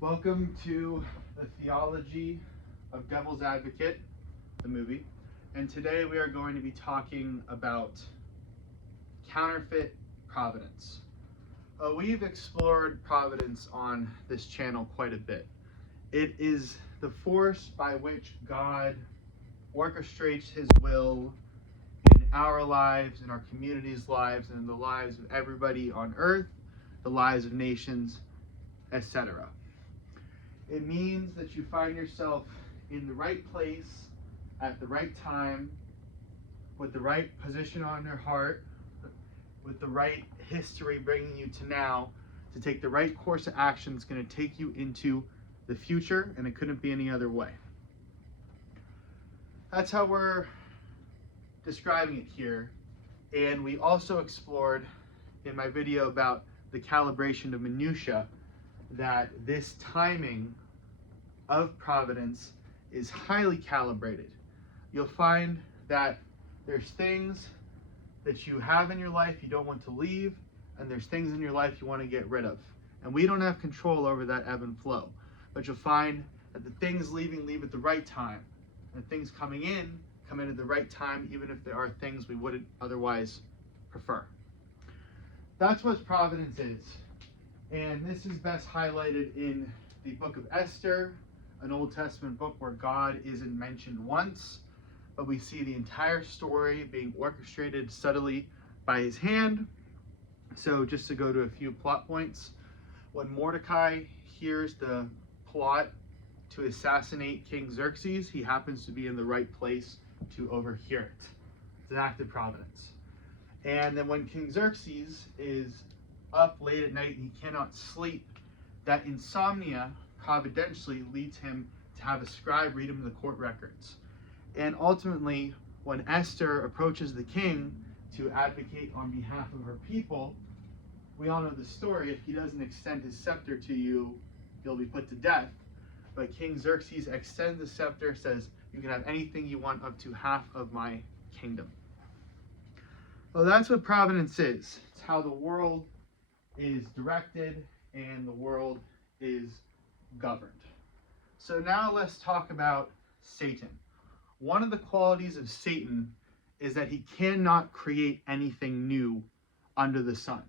Welcome to the Theology of Devil's Advocate, the movie. And today we are going to be talking about Counterfeit Providence. We've explored Providence on this channel quite a bit. It is the force by which God orchestrates His will in our lives, in our community's lives, and in the lives of everybody on earth, the lives of nations, etc. It means that you find yourself in the right place at the right time, with the right position on your heart, with the right history bringing you to now, to take the right course of action that's going to take you into the future, and it couldn't be any other way. That's how we're describing it here. And we also explored in my video about the calibration of minutia that this timing of providence is highly calibrated. You'll find that there's things that you have in your life you don't want to leave, and there's things in your life you want to get rid of. And we don't have control over that ebb and flow. But you'll find that the things leaving leave at the right time, and things coming in come in at the right time, even if there are things we wouldn't otherwise prefer. That's what providence is. And this is best highlighted in the book of Esther, an Old Testament book where God isn't mentioned once, but we see the entire story being orchestrated subtly by His hand. So just to go to a few plot points, when Mordecai hears the plot to assassinate King Xerxes, he happens to be in the right place to overhear it. It's an act of providence. And then when King Xerxes is up late at night and he cannot sleep, that insomnia providentially leads him to have a scribe read him the court records. And ultimately, when Esther approaches the king to advocate on behalf of her people, we all know the story. If he doesn't extend his scepter to you, you'll be put to death. But King Xerxes extends the scepter, says, you can have anything you want up to half of my kingdom. Well, that's what providence is. It's how the world is directed and the world is governed. So now let's talk about Satan. One of the qualities of Satan is that he cannot create anything new under the sun.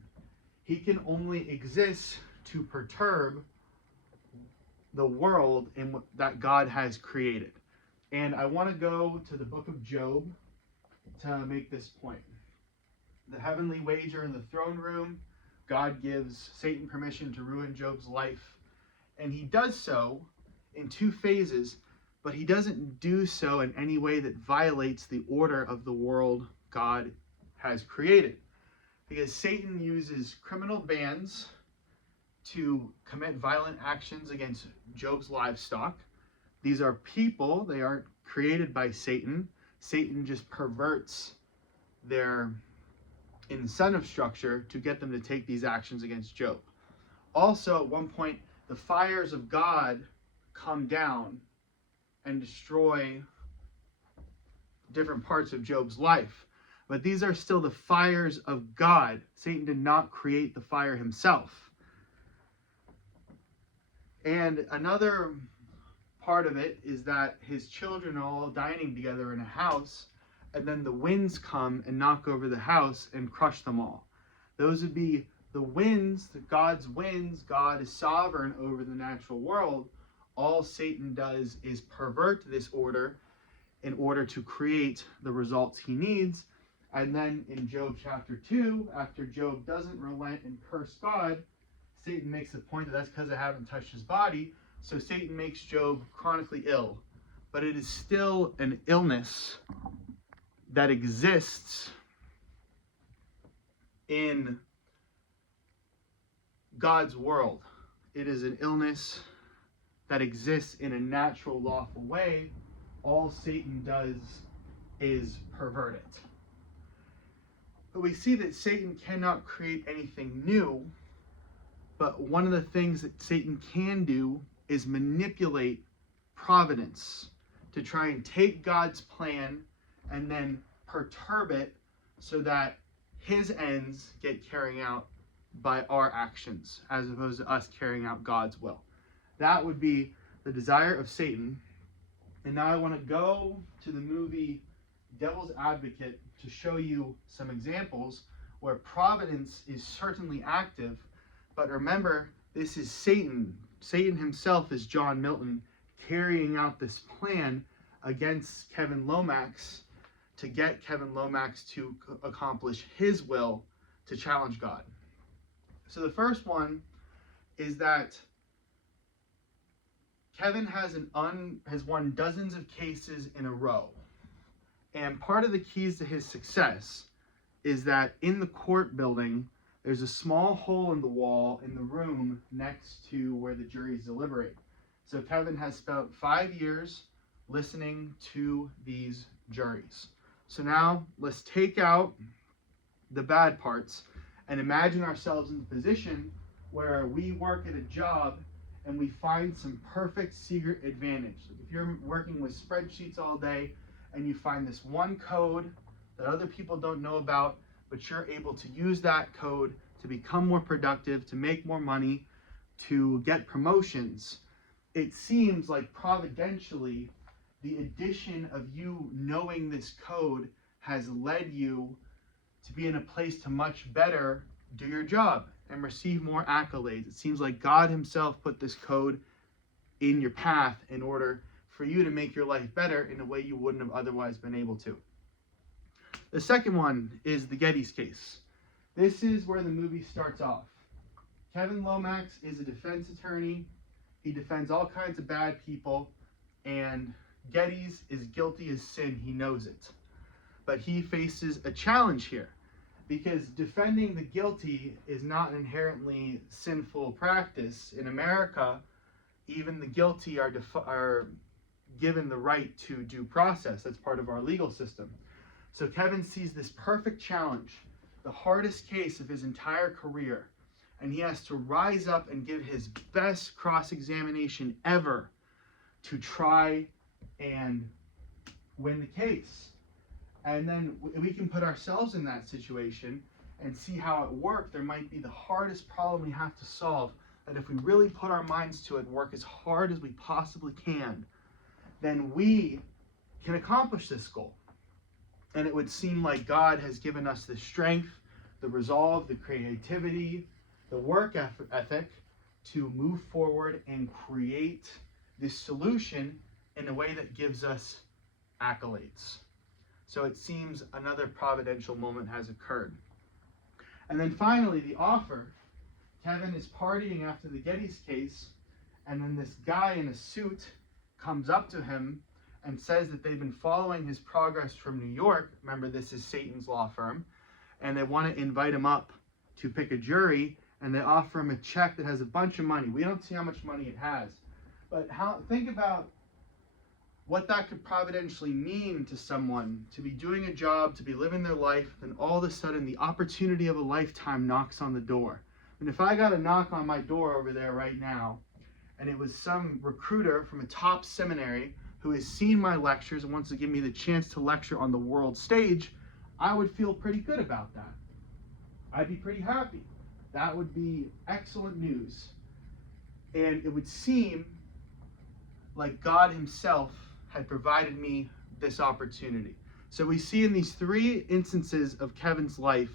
He can only exist to perturb the world that God has created. And I want to go to the book of Job to make this point. The heavenly wager in the throne room, God gives Satan permission to ruin Job's life. And he does so in two phases, but he doesn't do so in any way that violates the order of the world God has created. Because Satan uses criminal bands to commit violent actions against Job's livestock. These are people, they aren't created by Satan. Satan just perverts their incentive structure to get them to take these actions against Job. Also, at one point, the fires of God come down and destroy different parts of Job's life. But these are still the fires of God. Satan did not create the fire himself. And another part of it is that his children are all dining together in a house, and then the winds come and knock over the house and crush them all. Those would be the winds, God's winds. God is sovereign over the natural world. All Satan does is pervert this order in order to create the results he needs. And then in Job chapter 2, after Job doesn't relent and curse God, Satan makes the point that that's because I haven't touched his body. So Satan makes Job chronically ill. But it is still an illness that exists in God's world. It is an illness that exists in a natural, lawful way. All Satan does is pervert it. But we see that Satan cannot create anything new, but one of the things that Satan can do is manipulate providence to try and take God's plan and then perturb it so that his ends get carried out by our actions as opposed to us carrying out God's will. That would be the desire of Satan. And now I want to go to the movie Devil's Advocate to show you some examples where providence is certainly active. But remember, this is Satan. Satan himself is John Milton carrying out this plan against Kevin Lomax to get Kevin Lomax to accomplish his will to challenge God. So the first one is that Kevin has won dozens of cases in a row. And part of the keys to his success is that in the court building, there's a small hole in the wall in the room next to where the juries deliberate. So Kevin has spent 5 years listening to these juries. So now let's take out the bad parts and imagine ourselves in the position where we work at a job and we find some perfect secret advantage. If you're working with spreadsheets all day and you find this one code that other people don't know about, but you're able to use that code to become more productive, to make more money, to get promotions, it seems like providentially the addition of you knowing this code has led you to be in a place to much better do your job and receive more accolades. It seems like God himself put this code in your path in order for you to make your life better in a way you wouldn't have otherwise been able to. The second one is the Getty's case. This is where the movie starts off. Kevin Lomax is a defense attorney. He defends all kinds of bad people, and Getty's is guilty as sin. He knows it. But he faces a challenge here, because defending the guilty is not an inherently sinful practice. In America, even the guilty are given the right to due process. That's part of our legal system. So Kevin sees this perfect challenge, the hardest case of his entire career, and he has to rise up and give his best cross-examination ever to try and win the case. And then we can put ourselves in that situation and see how it worked. There might be the hardest problem we have to solve, that if we really put our minds to it, work as hard as we possibly can, then we can accomplish this goal. And it would seem like God has given us the strength, the resolve, the creativity, the work ethic to move forward and create this solution in a way that gives us accolades. So it seems another providential moment has occurred. And then finally, the offer. Kevin is partying after the Getty's case, and then this guy in a suit comes up to him and says that they've been following his progress from New York. Remember, this is Satan's law firm. And they want to invite him up to pick a jury, and they offer him a check that has a bunch of money. We don't see how much money it has. But think about what that could providentially mean to someone, to be doing a job, to be living their life, and all of a sudden the opportunity of a lifetime knocks on the door. And if I got a knock on my door over there right now, and it was some recruiter from a top seminary who has seen my lectures and wants to give me the chance to lecture on the world stage, I would feel pretty good about that. I'd be pretty happy. That would be excellent news. And it would seem like God himself had provided me this opportunity. So we see in these three instances of Kevin's life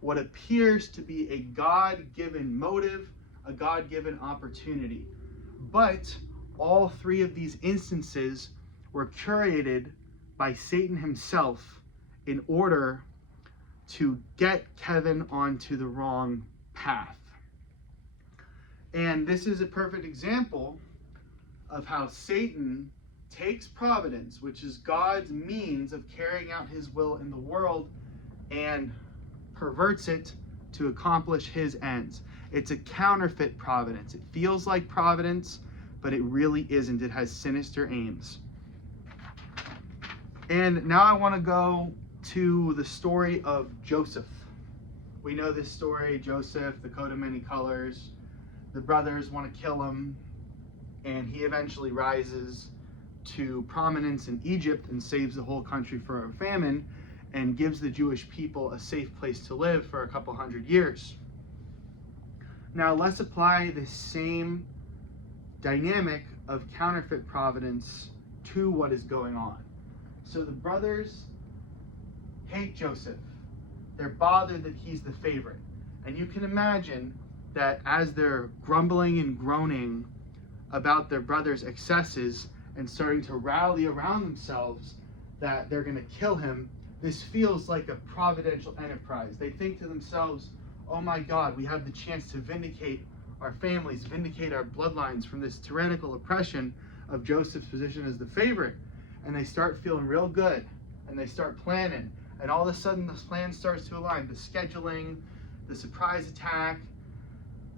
what appears to be a God-given motive, a God-given opportunity. But all three of these instances were curated by Satan himself in order to get Kevin onto the wrong path. And this is a perfect example of how Satan takes providence, which is God's means of carrying out his will in the world, and perverts it to accomplish his ends. It's a counterfeit providence. It feels like providence, but it really isn't. It has sinister aims. And now I want to go to the story of Joseph. We know this story, Joseph, the coat of many colors. The brothers want to kill him, and he eventually rises to prominence in Egypt and saves the whole country from a famine and gives the Jewish people a safe place to live for a couple hundred years. Now let's apply the same dynamic of counterfeit providence to what is going on. So the brothers hate Joseph. They're bothered that he's the favorite. And you can imagine that as they're grumbling and groaning about their brother's excesses and starting to rally around themselves that they're going to kill him, this feels like a providential enterprise. They think to themselves, oh my God, we have the chance to vindicate our families, vindicate our bloodlines from this tyrannical oppression of Joseph's position as the favorite. And they start feeling real good, and they start planning. And all of a sudden, this plan starts to align. The scheduling, the surprise attack,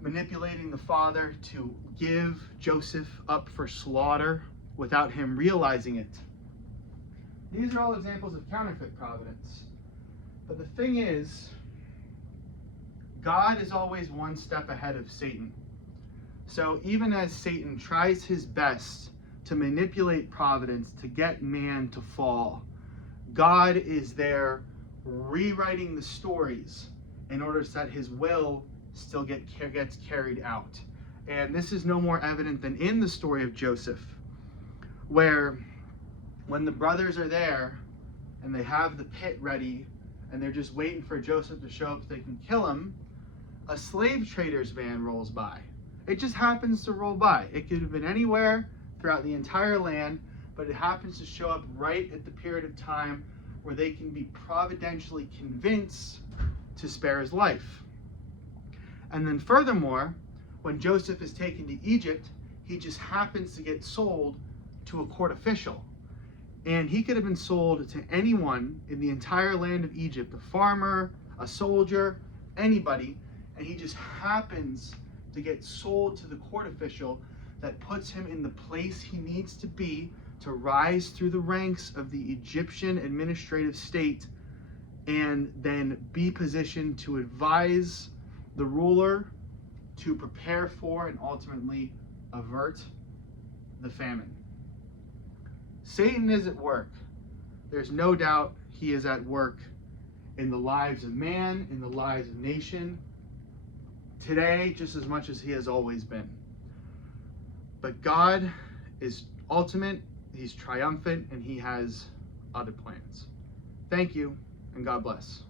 manipulating the father to give Joseph up for slaughter without him realizing it. These are all examples of counterfeit providence. But the thing is, God is always one step ahead of Satan. So even as Satan tries his best to manipulate providence to get man to fall, God is there rewriting the stories in order so that his will still gets carried out. And this is no more evident than in the story of Joseph, where when the brothers are there and they have the pit ready and they're just waiting for Joseph to show up so they can kill him, a slave trader's van rolls by. It just happens to roll by. It could have been anywhere throughout the entire land, but it happens to show up right at the period of time where they can be providentially convinced to spare his life. And then furthermore, when Joseph is taken to Egypt, he just happens to get sold to a court official. And he could have been sold to anyone in the entire land of Egypt, a farmer, a soldier, anybody, and he just happens to get sold to the court official that puts him in the place he needs to be to rise through the ranks of the Egyptian administrative state and then be positioned to advise the ruler to prepare for and ultimately avert the famine. Satan is at work. There's no doubt he is at work in the lives of man, in the lives of nation, today just as much as he has always been. But God is ultimate, he's triumphant, and he has other plans. Thank you, and God bless.